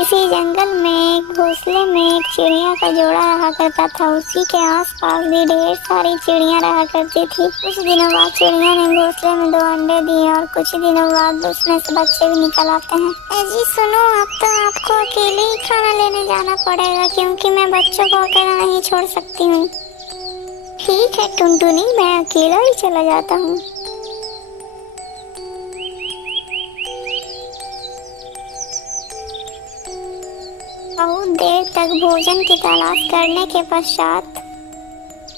इसी जंगल में एक घोंसले में एक चिड़िया का जोड़ा रहा करता था। उसी के आसपास भी ढेर सारी चिड़िया रहा करती थी। कुछ दिनों बाद चिड़िया ने घोंसले में 2 अंडे दिए और कुछ ही दिनों बाद उसमें से बच्चे भी निकल आते हैं। जी सुनो, अब तो आपको अकेले ही खाना लेने जाना पड़ेगा, क्योंकि मैं बच्चों को अकेला नहीं छोड़ सकती हूँ। ठीक है टुनटुनी, मैं अकेला ही चला जाता हूँ। बहुत देर तक भोजन की तलाश करने के पश्चात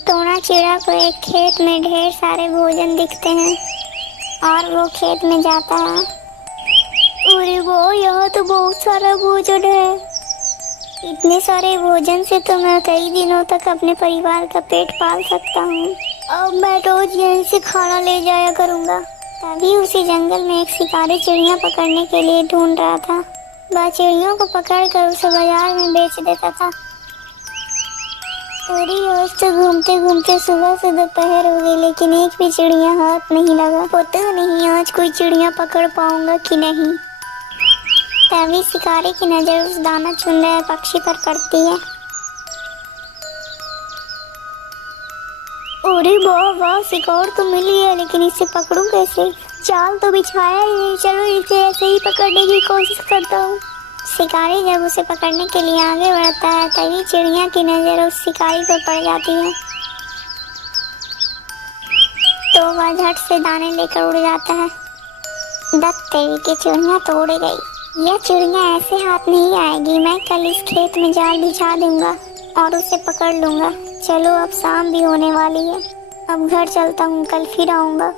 टोना चिड़ा को एक खेत में ढेर सारे भोजन दिखते हैं और वो खेत में जाता है। अरे वो, यहाँ तो बहुत सारा भोजन है। इतने सारे भोजन से तो मैं कई दिनों तक अपने परिवार का पेट पाल सकता हूँ। अब मैं रोज यहीं से खाना ले जाया करूँगा। तभी उसी जंगल में एक शिकारी चिड़िया पकड़ने के लिए ढूंढ रहा था। वह चिड़ियों को पकड़कर उसे बाजार में बेच देता था। पूरी रोज तो घूमते घूमते सुबह से दोपहर हो गई, लेकिन एक भी चिड़िया हाथ नहीं लगा। पता नहीं आज कोई चिड़िया पकड़ पाऊंगा कि नहीं। तभी शिकारी की नजर उस दाना चुन रहे पक्षी पर पड़ती है। अरे वाह वाह, शिकार तो मिली है, लेकिन इसे पकड़ूं कैसे? जाल तो बिछाया ही नहीं। चलो इसे ऐसे ही पकड़ने की कोशिश करता हूँ। शिकारी जब उसे पकड़ने के लिए आगे बढ़ता है, तभी चिड़िया की नजर उस शिकारी पर पड़ जाती है। तो वह झट से दाने लेकर उड़ जाता है। दत्त तेरी की चिड़िया तो उड़ गई। यह चिड़िया ऐसे हाथ नहीं आएगी। मैं कल इस खेत में जाल बिछा दूंगा और उसे पकड़ लूंगा। चलो अब शाम भी होने वाली है, अब घर चलता हूँ, कल फिर आऊंगा।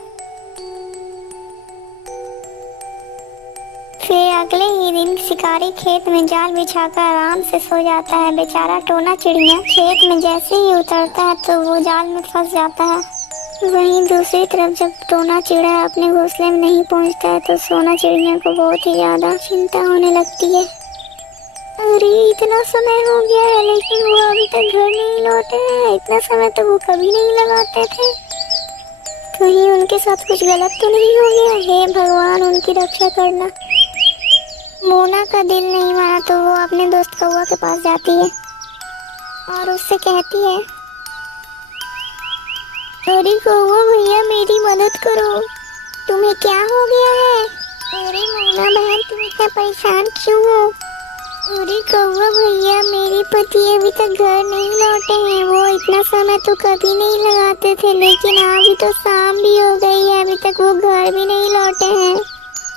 फिर अगले ही दिन शिकारी खेत में जाल बिछाकर आराम से सो जाता है। बेचारा टोना चिड़िया खेत में जैसे ही उतरता है तो वो जाल में फंस जाता है। वहीं दूसरी तरफ जब टोना चिड़ा अपने घोंसले में नहीं पहुंचता है तो सोना चिड़िया को बहुत ही ज्यादा चिंता होने लगती है। अरे इतना समय हो गया है, लेकिन वो अभी तक घर नहीं लौटे हैं। इतना समय तो वो कभी नहीं लगाते थे। कहीं उनके साथ कुछ गलत तो नहीं हो गया? हे भगवान, उनकी रक्षा करना। मोना का दिल नहीं माना तो वो अपने दोस्त कौवा के पास जाती है और उससे कहती है, अरे कौवा भैया, मेरी मदद करो। तुम्हें क्या हो गया है? अरे मोना बहन, तुम इतना परेशान क्यों हो? अरे कौवा भैया, मेरे पति अभी तक घर नहीं लौटे हैं। वो इतना समय तो कभी नहीं लगाते थे, लेकिन अभी तो शाम भी हो गई है, अभी तक वो घर भी नहीं लौटे हैं।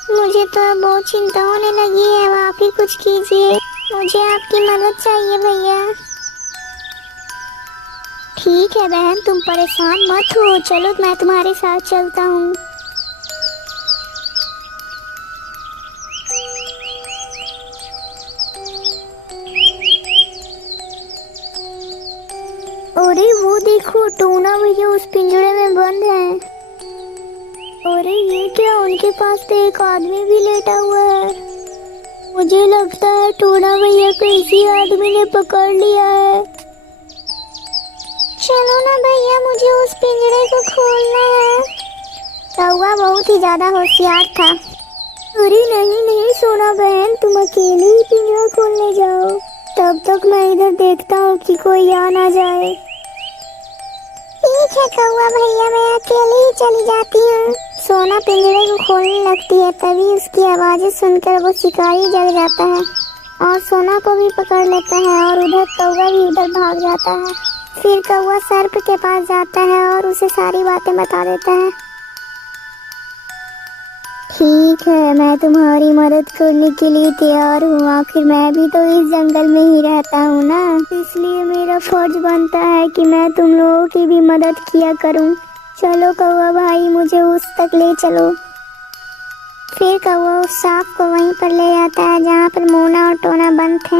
मुझे तो अब बहुत चिंता होने लगी है। आप ही कुछ कीजिए, मुझे आपकी मदद चाहिए भैया। ठीक है बहन, तुम परेशान मत हो। चलो मैं तुम्हारे साथ चलता हूँ। अरे वो देखो, टोना भैया उस पिंजरे में बंद है। अरे ये क्या, उनके पास तो एक आदमी भी लेटा हुआ है। मुझे लगता है टोना भैया को इसी आदमी ने पकड़ लिया है। चलो ना भैया, मुझे उस पिंजरे को खोलना है। कौवा बहुत ही ज्यादा होशियार था। अरे नहीं नहीं सोना बहन, तुम अकेले ही पिंजरा खोलने जाओ। तब तक मैं इधर देखता हूँ कि कोई आ ना जाए। ठीक है कौवा भैया, मैं अकेले ही चली जाती हूँ। सोना पिंजरे को खोलने लगती है। तभी उसकी आवाजें सुनकर वो शिकारी जग जाता है और सोना को भी पकड़ लेता है और उधर कौवा भी उधर भाग जाता है। फिर कौवा सर्प के पास जाता है और उसे सारी बातें बता देता है। ठीक है, मैं तुम्हारी मदद करने के लिए तैयार हूँ। आखिर मैं भी तो इस जंगल में ही रहता हूँ ना, इसलिए मेरा फर्ज बनता है कि मैं तुम लोगों की भी मदद किया करूँ। चलो कौवा भाई, मुझे उस तक ले चलो। फिर कौवा उस सांप को वहीं पर ले जाता है जहाँ पर मोना और टोना बंद थे।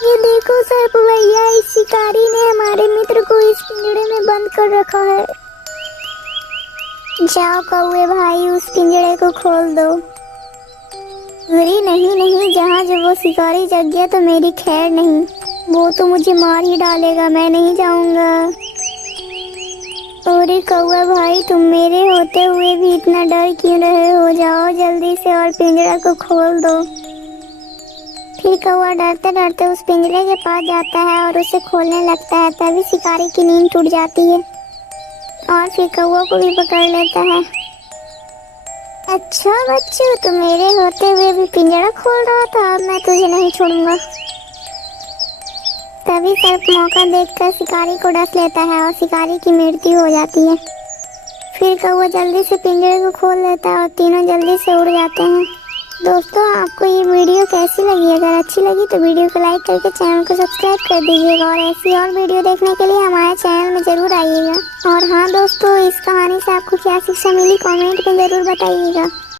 ये देखो सर्प भैया, इस शिकारी ने हमारे मित्र को इस पिंजरे में बंद कर रखा है। जाओ कौवे भाई, उस पिंजरे को खोल दो। अरे नहीं नहीं, जहाँ जब वो शिकारी जग गया तो मेरी खैर नहीं। वो तो मुझे मार ही डालेगा, मैं नहीं जाऊंगा। अरे कौवा भाई, तुम मेरे होते हुए भी इतना डर क्यों रहे हो? जाओ जल्दी से और पिंजरा को खोल दो। फिर कौवा डरते डरते उस पिंजरे के पास जाता है और उसे खोलने लगता है। तभी शिकारी की नींद टूट जाती है और फिर कौवा को भी पकड़ लेता है। अच्छा बच्चू, तू मेरे होते हुए भी पिंजरा खोल रहा था, अब मैं तुझे नहीं छोड़ूंगा। तभी सर्प मौका देखकर शिकारी को डस लेता है और शिकारी की मृत्यु हो जाती है। फिर कौवा जल्दी से पिंजरे को खोल लेता है और तीनों जल्दी से उड़ जाते हैं। दोस्तों, आपको ये वीडियो कैसी लगी? अगर अच्छी लगी तो वीडियो को लाइक करके चैनल को सब्सक्राइब कर दीजिएगा और ऐसी और वीडियो देखने के लिए हमारे चैनल में ज़रूर आइएगा। और हाँ दोस्तों, इस कहानी से आपको क्या शिक्षा मिली कमेंट में ज़रूर बताइएगा।